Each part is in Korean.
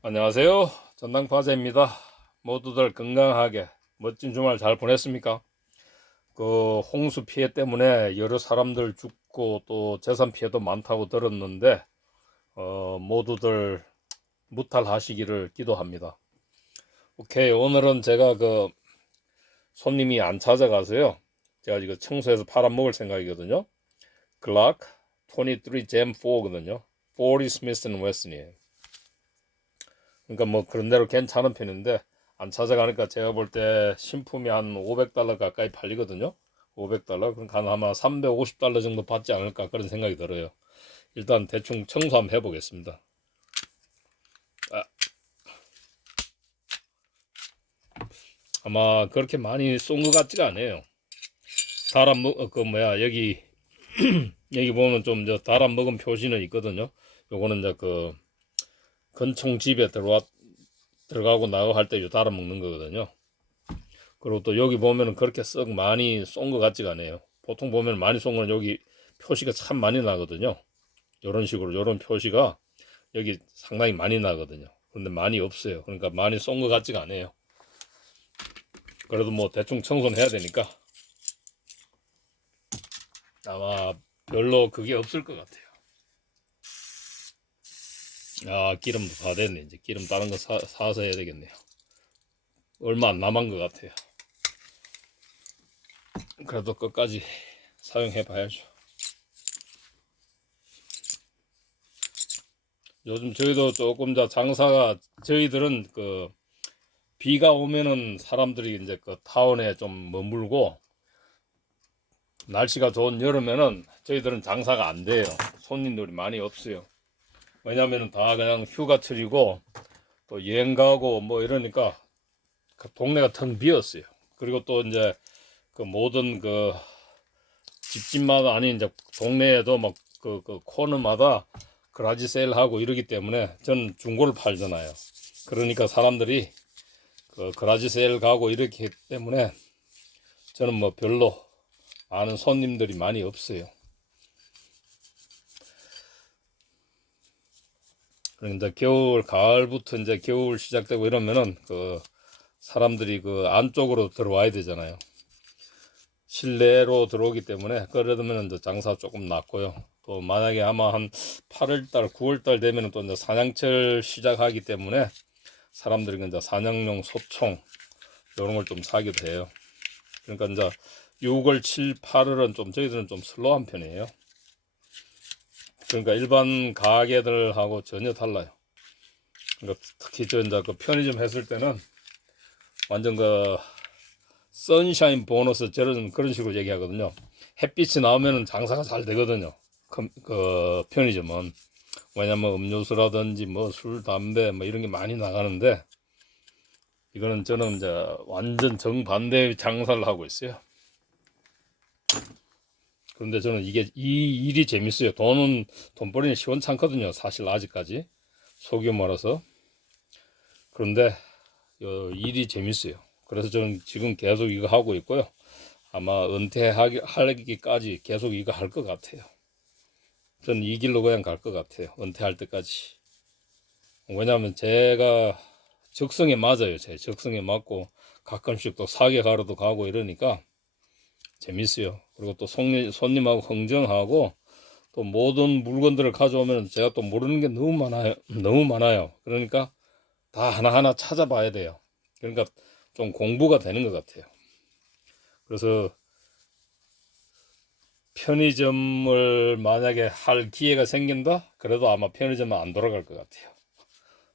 안녕하세요. 전당파제입니다. 모두들 건강하게 멋진 주말 잘 보냈습니까? 그 홍수 피해 때문에 여러 사람들 죽고 또 재산 피해도 많다고 들었는데 어, 모두들 무탈하시기를 기도합니다. 오케이 오늘은 제가 그 손님이 안 찾아가서요. 제가 지금 청소해서 팔아먹을 생각이거든요. 글락 23 잼 4거든요. 40 스미스 앤 웨슨이에요. 그러니까 뭐 그런 대로 괜찮은 편인데 안 찾아가니까 제가 볼 때 신품이 한 500달러 가까이 팔리거든요. 500달러 그러니까 한 아마 350달러 정도 받지 않을까 그런 생각이 들어요. 일단 대충 청소 한번 해보겠습니다. 아. 아마 그렇게 많이 쏜 것 같지가 않아요. 달안 먹, 그 뭐야 여기 여기 보면 좀 저 달안 먹은 표시는 있거든요. 요거는 이제 그 건총 집에 들어와 들어가고 나가고 할때요 달아 먹는 거거든요. 그리고 또 여기 보면은 그렇게 썩 많이 쏜 것 같지가 않아요. 보통 보면 많이 쏜 거는 여기 표시가 참 많이 나거든요. 요런 식으로 요런 표시가 여기 상당히 많이 나거든요. 그런데 많이 없어요. 그러니까 많이 쏜 것 같지가 않아요. 그래도 뭐 대충 청소는 해야 되니까 아마 별로 그게 없을 것 같아요. 아 기름도 다 됐네. 이제 기름 다른 거 사, 사서 해야 되겠네요. 얼마 안 남은 것 같아요. 그래도 끝까지 사용해 봐야죠. 요즘 저희도 조금 더 장사가 저희들은 그 비가 오면은 사람들이 이제 그 타운에 좀 머물고 날씨가 좋은 여름에는 저희들은 장사가 안 돼요. 손님들이 많이 없어요 왜냐면은 다 그냥 휴가철이고 또 여행 가고 뭐 이러니까 그 동네가 텅 비었어요. 그리고 또 이제 그 모든 그 집집마다 아닌 이제 동네에도 막 그 그 코너마다 그라지 세일하고 이러기 때문에 저는 중고를 팔잖아요. 그러니까 사람들이 그 그라지 세일 가고 이렇기 때문에 저는 뭐 별로 많은 손님들이 많이 없어요. 그러니까 이제 겨울, 가을부터 이제 겨울 시작되고 이러면은 그 사람들이 그 안쪽으로 들어와야 되잖아요. 실내로 들어오기 때문에 그러면 이제 장사 조금 낮고요. 또 만약에 아마 한 8월달, 9월달 되면은 또 이제 사냥철 시작하기 때문에 사람들이 이제 사냥용 소총 이런 걸 좀 사기도 해요. 그러니까 이제 6월, 7, 8월은 좀 저희들은 좀 슬로한 편이에요. 그러니까 일반 가게들하고 전혀 달라요. 그러니까 특히 저 이제 그 편의점 했을 때는 완전 그 선샤인 보너스 저런 그런 식으로 얘기하거든요. 햇빛이 나오면은 장사가 잘 되거든요. 그, 그 편의점은 왜냐면 음료수라든지 뭐 술, 담배 뭐 이런 게 많이 나가는데 이거는 저는 이제 완전 정반대 장사를 하고 있어요. 그런데 저는 이게 이 일이 재밌어요. 돈은 돈벌이는 시원찮거든요. 사실 아직까지 소규 말아서 그런데 어, 일이 재밌어요. 그래서 저는 지금 계속 이거 하고 있고요. 아마 은퇴하기까지 계속 이거 할 것 같아요. 저는 이 길로 그냥 갈 것 같아요. 은퇴할 때까지. 왜냐하면 제가 적성에 맞아요. 제 적성에 맞고 가끔씩 또 사계 가러도 가고 이러니까 재밌어요. 그리고 또 손님, 손님하고 흥정하고 또 모든 물건들을 가져오면 제가 또 모르는 게 너무 많아요. 너무 많아요. 그러니까 다 하나하나 찾아봐야 돼요. 그러니까 좀 공부가 되는 것 같아요. 그래서 편의점을 만약에 할 기회가 생긴다? 그래도 아마 편의점은 안 돌아갈 것 같아요.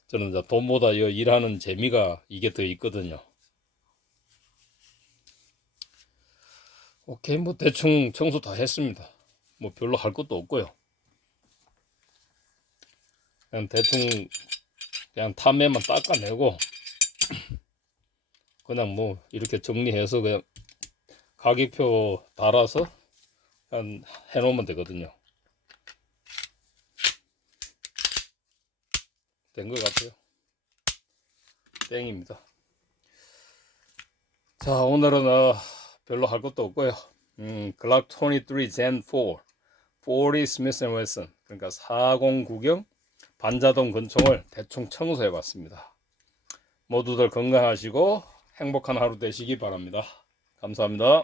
저는 돈보다 이 일하는 재미가 이게 더 있거든요. 오케이, 뭐 대충 청소 다 했습니다. 뭐 별로 할 것도 없고요. 그냥 대충 그냥 탐에만 닦아내고 그냥 뭐 이렇게 정리해서 그냥 가격표 달아서 그냥 해놓으면 되거든요. 된 것 같아요. 땡입니다. 자, 오늘은 어, 별로 할 것도 없고요. 음, 글락 23 Gen 4, 40 스미스 앤 웨슨. 그러니까 40구경 반자동 근총을 대충 청소해 봤습니다. 모두들 건강하시고 행복한 하루 되시기 바랍니다. 감사합니다.